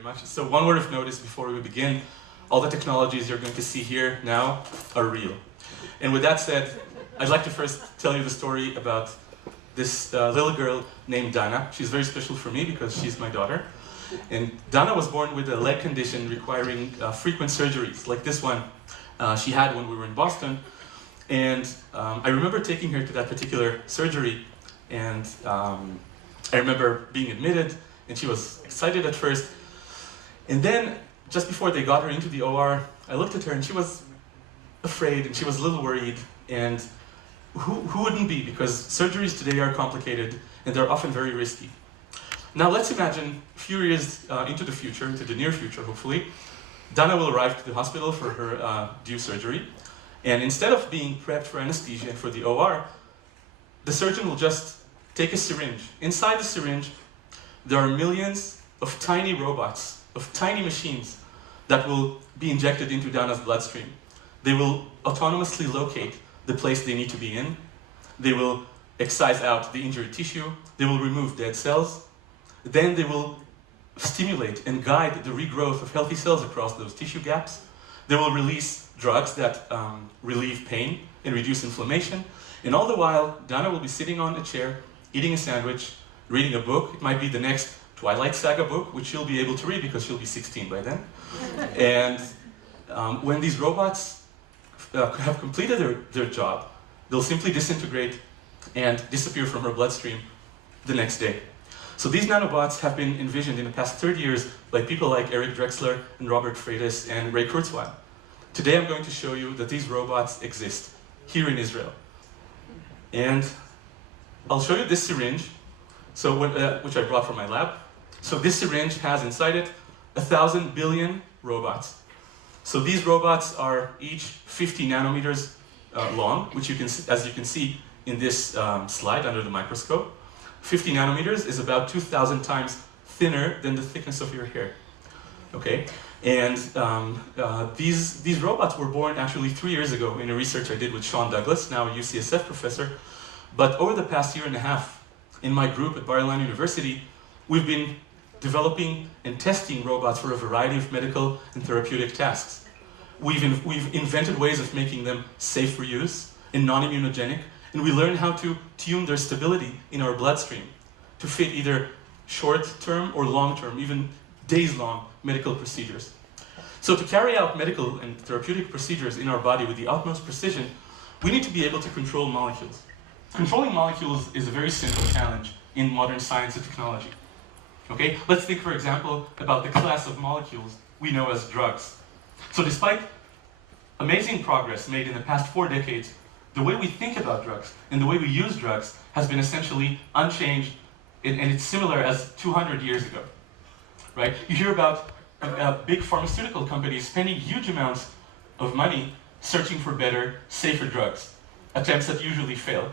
very much. So one word of notice before we begin, all the technologies you're going to see here now are real. And with that said, I'd like to first tell you the story about this little girl named Dana. She's very special for me because she's my daughter. And Dana was born with a leg condition requiring frequent surgeries, like this one she had when we were in Boston. And I remember taking her to that particular surgery, and I remember being admitted, and she was excited at first. And then, just before they got her into the OR, I looked at her and she was afraid and she was a little worried. And who wouldn't be? Because surgeries today are complicated and they're often very risky. Now let's imagine a few years into the future, into the near future hopefully, Dana will arrive to the hospital for her due surgery. And instead of being prepped for anesthesia and for the OR, the surgeon will just take a syringe. Inside the syringe, there are millions of tiny robots, of tiny machines that will be injected into Dana's bloodstream. They will autonomously locate the place they need to be in. They will excise out the injured tissue. They will remove dead cells. Then they will stimulate and guide the regrowth of healthy cells across those tissue gaps. They will release drugs that relieve pain and reduce inflammation. And all the while, Dana will be sitting on a chair, eating a sandwich, reading a book. It might be the next Twilight Saga book, which she'll be able to read because she'll be 16 by then. And when these robots have completed their job, they'll simply disintegrate and disappear from her bloodstream the next day. So these nanobots have been envisioned in the past 30 years by people like Eric Drexler and Robert Freitas and Ray Kurzweil. Today I'm going to show you that these robots exist here in Israel. And I'll show you this syringe, which I brought from my lab. So this syringe has inside it 1,000 billion robots. So these robots are each 50 nanometers long, which as you can see in this slide under the microscope. 50 nanometers is about 2,000 times thinner than the thickness of your hair. Okay, and these robots were born actually 3 years ago in a research I did with Sean Douglas, now a UCSF professor. But over the past year and a half, in my group at Bar-Ilan University, we've been developing and testing robots for a variety of medical and therapeutic tasks. We've invented ways of making them safe for use and non-immunogenic, and we learned how to tune their stability in our bloodstream to fit either short-term or long-term, even days-long medical procedures. So to carry out medical and therapeutic procedures in our body with the utmost precision, we need to be able to control molecules. Controlling molecules is a very simple challenge in modern science and technology. Okay? Let's think, for example, about the class of molecules we know as drugs. So despite amazing progress made in the past 4 decades, the way we think about drugs and the way we use drugs has been essentially unchanged, and it's similar as 200 years ago. Right? You hear about big pharmaceutical companies spending huge amounts of money searching for better, safer drugs. Attempts that usually fail.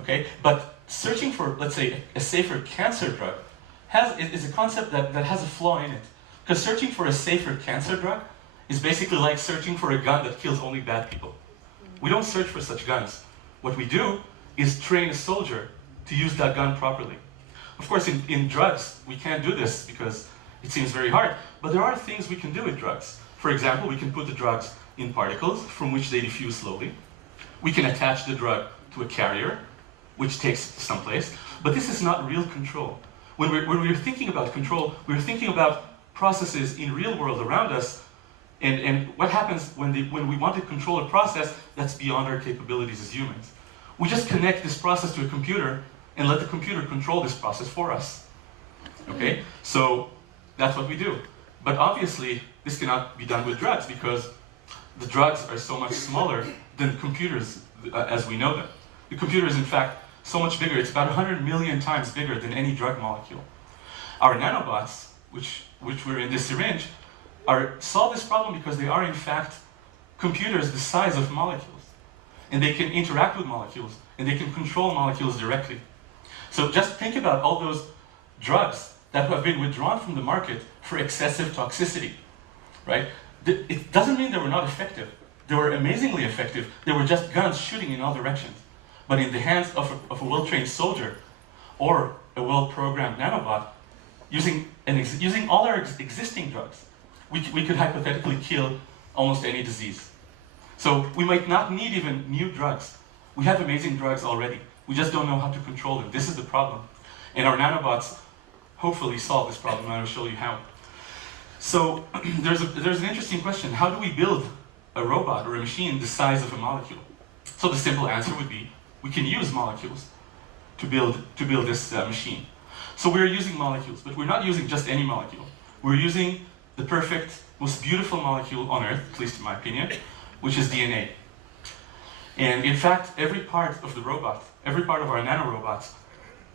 Okay? But searching for, let's say, a safer cancer drug is a concept that has a flaw in it. Because searching for a safer cancer drug is basically like searching for a gun that kills only bad people. We don't search for such guns. What we do is train a soldier to use that gun properly. Of course, in drugs, we can't do this because it seems very hard, but there are things we can do with drugs. For example, we can put the drugs in particles from which they diffuse slowly. We can attach the drug to a carrier, which takes someplace, but this is not real control. When we're thinking about control, we're thinking about processes in real world around us, and what happens when we want to control a process that's beyond our capabilities as humans. We just connect this process to a computer and let the computer control this process for us. Okay? So that's what we do. But obviously, this cannot be done with drugs because the drugs are so much smaller than computers as we know them. The computer is, in fact, so much bigger. It's about 100 million times bigger than any drug molecule. Our nanobots, which were in this syringe, solve this problem because they are, in fact, computers the size of molecules. And they can interact with molecules, and they can control molecules directly. So just think about all those drugs that have been withdrawn from the market for excessive toxicity, right? It doesn't mean they were not effective. They were amazingly effective. They were just guns shooting in all directions. But in the hands of a well-trained soldier or a well-programmed nanobot, using all our existing drugs, we could hypothetically kill almost any disease. So we might not need even new drugs. We have amazing drugs already. We just don't know how to control them. This is the problem. And our nanobots hopefully solve this problem, and I will show you how. So there's an interesting question. How do we build a robot or a machine the size of a molecule? So the simple answer would be, we can use molecules to build this machine. So we're using molecules, but we're not using just any molecule. We're using the perfect, most beautiful molecule on Earth, at least in my opinion, which is DNA. And in fact, every part of the robot, every part of our nanorobots,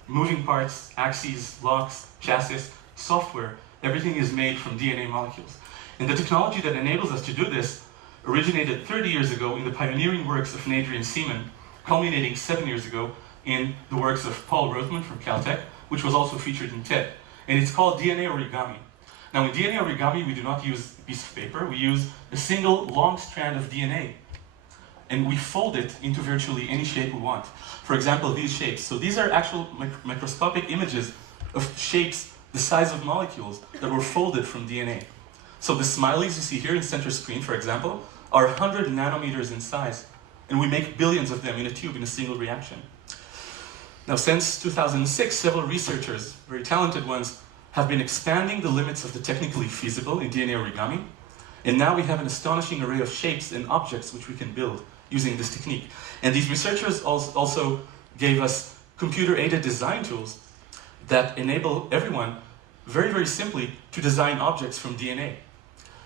moving parts, axes, locks, chassis, software, everything is made from DNA molecules. And the technology that enables us to do this originated 30 years ago in the pioneering works of Adrian Seaman, culminating 7 years ago in the works of Paul Rothman from Caltech, which was also featured in TED. And it's called DNA origami. Now in DNA origami, we do not use a piece of paper, we use a single long strand of DNA. And we fold it into virtually any shape we want. For example, these shapes. So these are actual microscopic images of shapes the size of molecules that were folded from DNA. So the smileys you see here in center screen, for example, are 100 nanometers in size. And we make billions of them in a tube in a single reaction. Now, since 2006, several researchers, very talented ones, have been expanding the limits of the technically feasible in DNA origami. And now we have an astonishing array of shapes and objects which we can build using this technique. And these researchers also gave us computer-aided design tools that enable everyone, very, very simply, to design objects from DNA.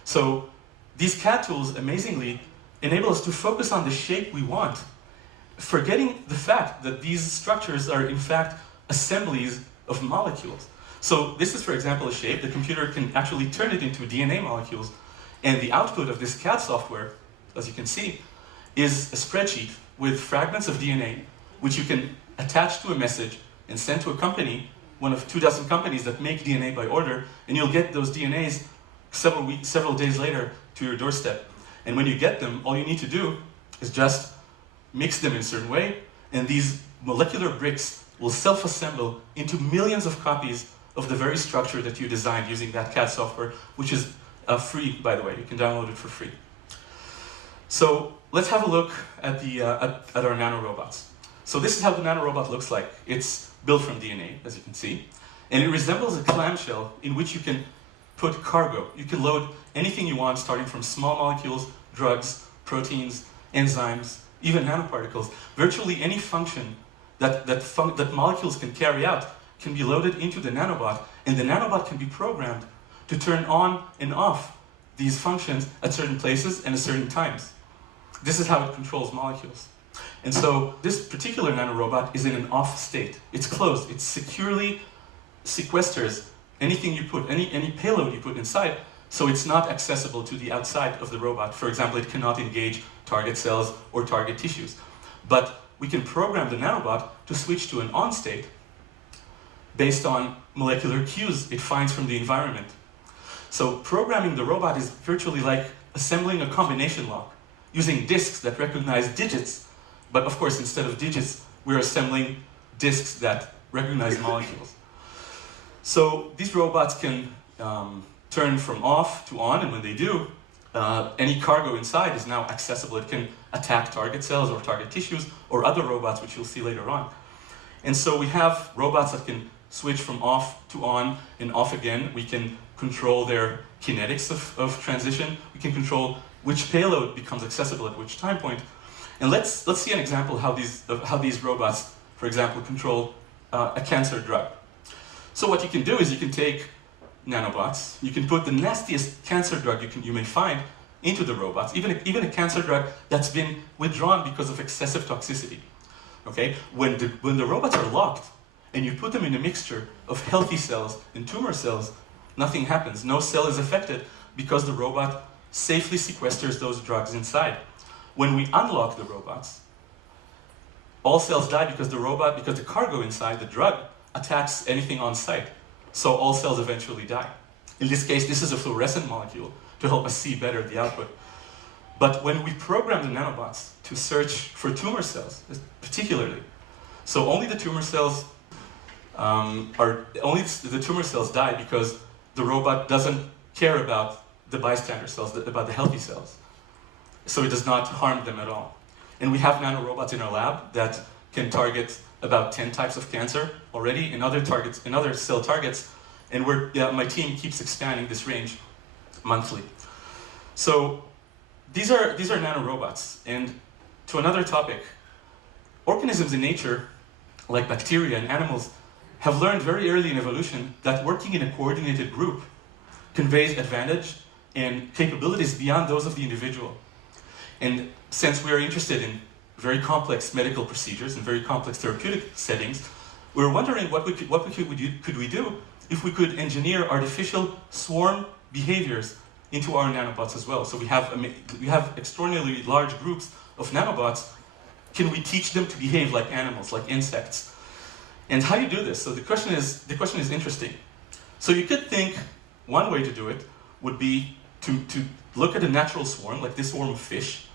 So these CAD tools, amazingly, enable us to focus on the shape we want, forgetting the fact that these structures are, in fact, assemblies of molecules. So this is, for example, a shape. The computer can actually turn it into DNA molecules, and the output of this CAD software, as you can see, is a spreadsheet with fragments of DNA, which you can attach to a message and send to a company, one of 24 companies that make DNA by order, and you'll get those DNAs several days later to your doorstep. And when you get them, all you need to do is just mix them in a certain way, and these molecular bricks will self-assemble into millions of copies of the very structure that you designed using that CAD software, which is free, by the way. You can download it for free. So let's have a look at our nanorobots. So this is how the nanorobot looks like. It's built from DNA, as you can see, and it resembles a clamshell in which you can put cargo. You can load anything you want, starting from small molecules, drugs, proteins, enzymes, even nanoparticles. Virtually any function that molecules can carry out can be loaded into the nanobot, and the nanobot can be programmed to turn on and off these functions at certain places and at certain times. This is how it controls molecules. And so this particular nanorobot is in an off state. It's closed. It securely sequesters anything you put, any payload you put inside, so it's not accessible to the outside of the robot. For example, it cannot engage target cells or target tissues. But we can program the nanobot to switch to an on state based on molecular cues it finds from the environment. So programming the robot is virtually like assembling a combination lock, using disks that recognize digits. But of course, instead of digits, we're assembling disks that recognize molecules. So these robots can turn from off to on, and when they do, any cargo inside is now accessible. It can attack target cells or target tissues or other robots, which you'll see later on. And so we have robots that can switch from off to on and off again. We can control their kinetics of transition. We can control which payload becomes accessible at which time point. And let's see an example of how these robots, for example, control a cancer drug. So what you can do is you can take nanobots, you can put the nastiest cancer drug you may find into the robots, even a cancer drug that's been withdrawn because of excessive toxicity. Okay? When the robots are locked and you put them in a mixture of healthy cells and tumor cells, nothing happens. No cell is affected because the robot safely sequesters those drugs inside. When we unlock the robots, all cells die because the cargo inside, the drug, attacks anything on site. So all cells eventually die. In this case, this is a fluorescent molecule to help us see better the output. But when we program the nanobots to search for tumor cells, particularly, so only the tumor cells only the tumor cells die because the robot doesn't care about the bystander cells, about the healthy cells. So it does not harm them at all. And we have nanorobots in our lab that can target about 10 types of cancer already in other cell targets, and my team keeps expanding this range monthly. So these are nanorobots. And to another topic, organisms in nature, like bacteria and animals, have learned very early in evolution that working in a coordinated group conveys advantage and capabilities beyond those of the individual. And since we are interested in very complex medical procedures and very complex therapeutic settings, we were wondering what could we do if we could engineer artificial swarm behaviors into our nanobots as well. So we have extraordinarily large groups of nanobots. Can we teach them to behave like animals, like insects? And how do you do this? So the question is interesting. So you could think one way to do it would be to look at a natural swarm, like this swarm of fish,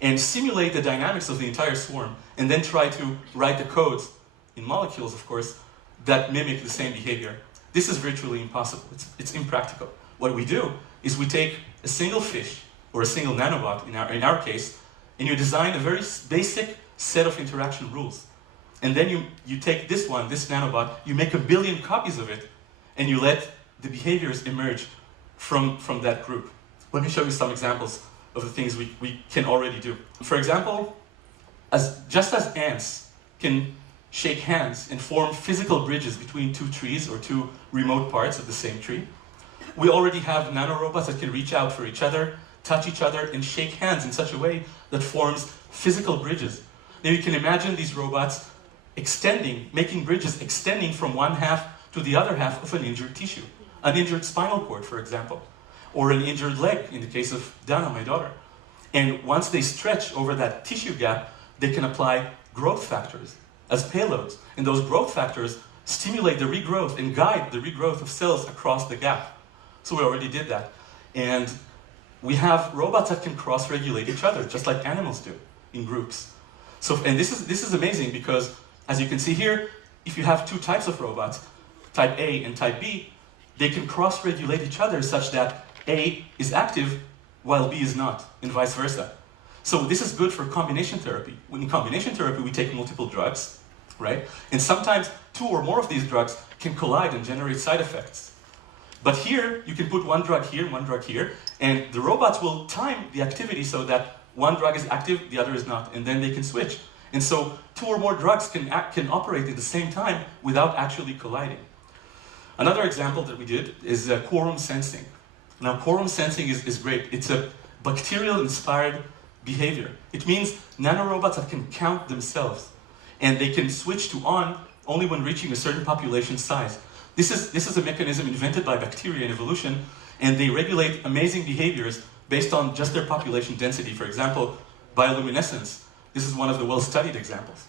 and simulate the dynamics of the entire swarm, and then try to write the codes, in molecules of course, that mimic the same behavior. This is virtually impossible. It's impractical. What we do is we take a single fish, or a single nanobot in our case, and you design a very basic set of interaction rules. And then you take this nanobot, you make 1 billion copies of it, and you let the behaviors emerge from that group. Let me show you some examples of the things we can already do. For example, just as ants can shake hands and form physical bridges between two trees or two remote parts of the same tree, we already have nanorobots that can reach out for each other, touch each other, and shake hands in such a way that forms physical bridges. Now you can imagine these robots making bridges extending from one half to the other half of an injured tissue. An injured spinal cord, for example, or an injured leg, in the case of Dana, my daughter. And once they stretch over that tissue gap, they can apply growth factors as payloads. And those growth factors stimulate the regrowth and guide the regrowth of cells across the gap. So we already did that. And we have robots that can cross-regulate each other, just like animals do, in groups. And this is amazing because, as you can see here, if you have two types of robots, type A and type B, they can cross-regulate each other such that A is active while B is not, and vice versa. So this is good for combination therapy. In combination therapy, we take multiple drugs, right? And sometimes 2 or more of these drugs can collide and generate side effects. But here, you can put one drug here, one drug here, and the robots will time the activity so that one drug is active, the other is not, and then they can switch. And so 2 or more drugs can operate at the same time without actually colliding. Another example that we did is quorum sensing. Now, quorum sensing is great. It's a bacterial-inspired behavior. It means nanorobots that can count themselves, and they can switch to on only when reaching a certain population size. This is a mechanism invented by bacteria in evolution, and they regulate amazing behaviors based on just their population density. For example, bioluminescence. This is one of the well-studied examples.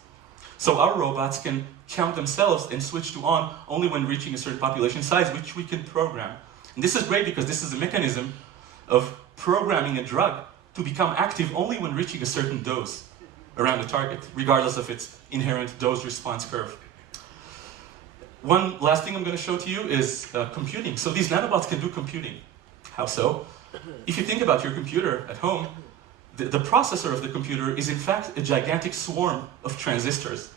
So our robots can count themselves and switch to on only when reaching a certain population size, which we can program. And this is great because this is a mechanism of programming a drug to become active only when reaching a certain dose around the target, regardless of its inherent dose-response curve. One last thing I'm going to show to you is computing. So these nanobots can do computing. How so? If you think about your computer at home, the processor of the computer is in fact a gigantic swarm of transistors.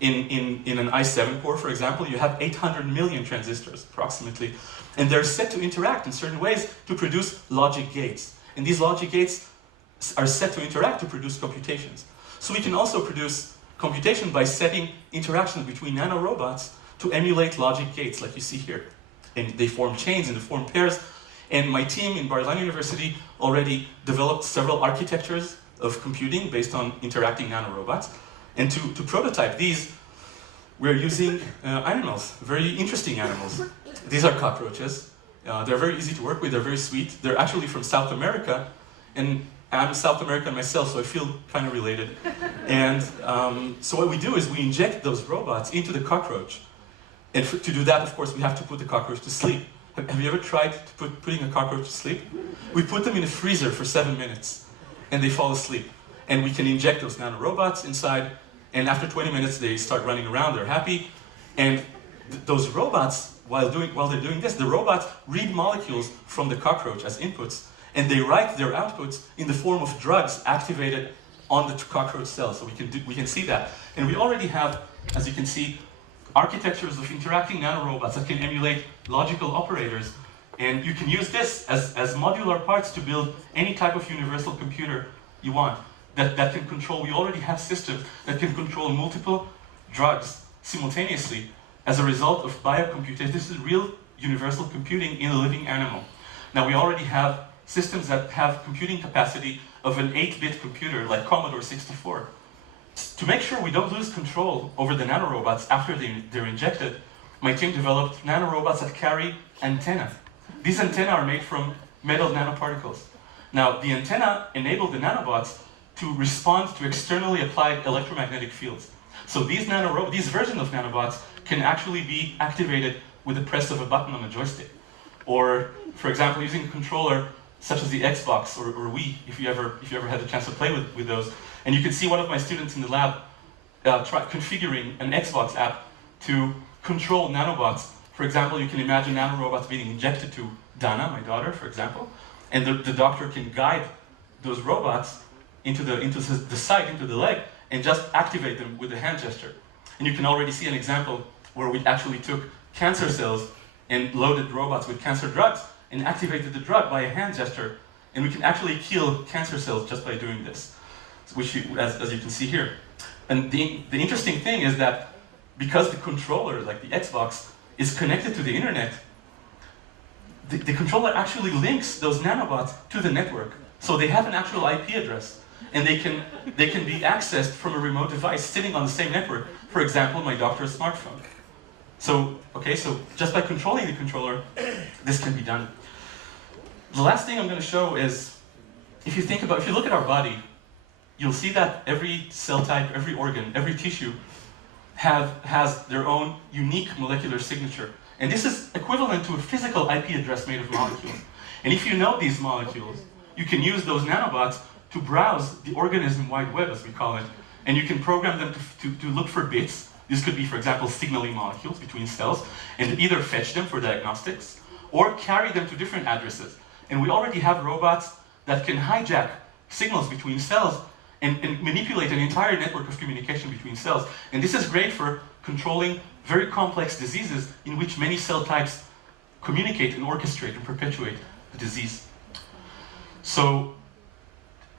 In an i7 core, for example, you have 800 million transistors, approximately. And they're set to interact in certain ways to produce logic gates. And these logic gates are set to interact to produce computations. So we can also produce computation by setting interactions between nanorobots to emulate logic gates, like you see here. And they form chains and they form pairs. And my team in Bar-Ilan University already developed several architectures of computing based on interacting nanorobots. And to prototype these, we're using animals, very interesting animals. These are cockroaches. They're very easy to work with, they're very sweet. They're actually from South America, and I'm South American myself, so I feel kind of related. And so what we do is we inject those robots into the cockroach. And to do that, of course, we have to put the cockroach to sleep. Have you ever tried putting a cockroach to sleep? We put them in a freezer for 7 minutes, and they fall asleep. And we can inject those nanorobots inside, and after 20 minutes, they start running around, they're happy. And those robots, while they're doing this, the robots read molecules from the cockroach as inputs, and they write their outputs in the form of drugs activated on the cockroach cells. So we can see that. And we already have, as you can see, architectures of interacting nanorobots that can emulate logical operators. And you can use this as modular parts to build any type of universal computer you want that can control. We already have systems that can control multiple drugs simultaneously as a result of biocomputation. This is real universal computing in a living animal. Now we already have systems that have computing capacity of an 8-bit computer like Commodore 64. To make sure we don't lose control over the nanorobots after they're injected, my team developed nanorobots that carry antennae. These antennae are made from metal nanoparticles. Now, the antenna enabled the nanobots to respond to externally applied electromagnetic fields. So these versions of nanobots can actually be activated with the press of a button on a joystick. Or, for example, using a controller such as the Xbox or Wii, if you ever had the chance to play with those. And you can see one of my students in the lab configuring an Xbox app to control nanobots. For example, you can imagine nanorobots being injected to Dana, my daughter, for example, and the doctor can guide those robots into the site, into the leg, and just activate them with a hand gesture. And you can already see an example where we actually took cancer cells and loaded robots with cancer drugs and activated the drug by a hand gesture, and we can actually kill cancer cells just by doing this, which as you can see here. And the interesting thing is that because the controller, like the Xbox, is connected to the internet, the controller actually links those nanobots to the network. So they have an actual IP address, and they can be accessed from a remote device sitting on the same network. For example, my doctor's smartphone. So just by controlling the controller, this can be done. The last thing I'm going to show is, if you look at our body, you'll see that every cell type, every organ, every tissue has their own unique molecular signature. And this is equivalent to a physical IP address made of molecules. And if you know these molecules, you can use those nanobots to browse the organism-wide web, as we call it. And you can program them to look for bits. This could be, for example, signaling molecules between cells, and either fetch them for diagnostics, or carry them to different addresses. And we already have robots that can hijack signals between cells and manipulate an entire network of communication between cells. And this is great for controlling very complex diseases in which many cell types communicate and orchestrate and perpetuate the disease. So,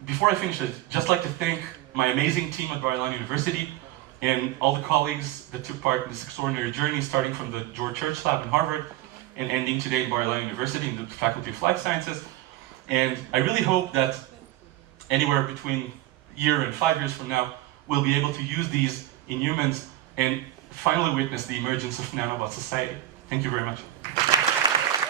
before I finish, I'd just like to thank my amazing team at Bar-Ilan University and all the colleagues that took part in this extraordinary journey, starting from the George Church Lab in Harvard and ending today in Bar-Ilan University in the Faculty of Life Sciences. And I really hope that anywhere between a year and 5 years from now, we'll be able to use these in humans and finally witness the emergence of nanobot society. Thank you very much.